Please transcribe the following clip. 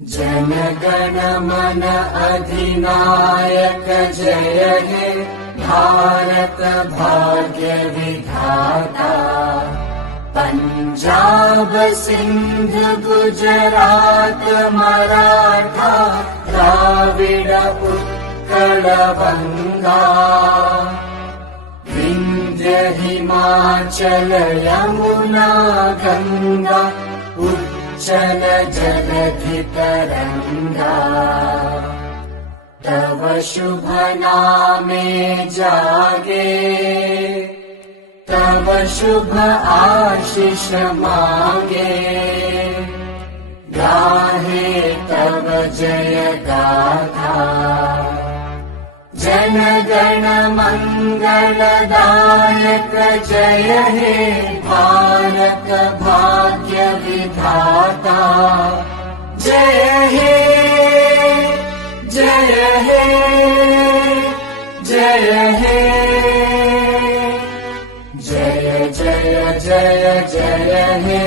जन गण मन अधिनायक जय हे भारत भाग्य विधाता। पंजाब सिंध गुजरात मराठा द्राविड उत्कल बंगा। विंध्य हिमाचल यमुना गंगा उच्चल जलधि तरंगा। तव शुभ नामे जागे तव शुभ आशीष मांगे। गाहे तव जय गाथा जन गण मंगलदायक जय हे भारत भाग्य विधाता। जय हे जय हे जय हे जय जय जय जय हे।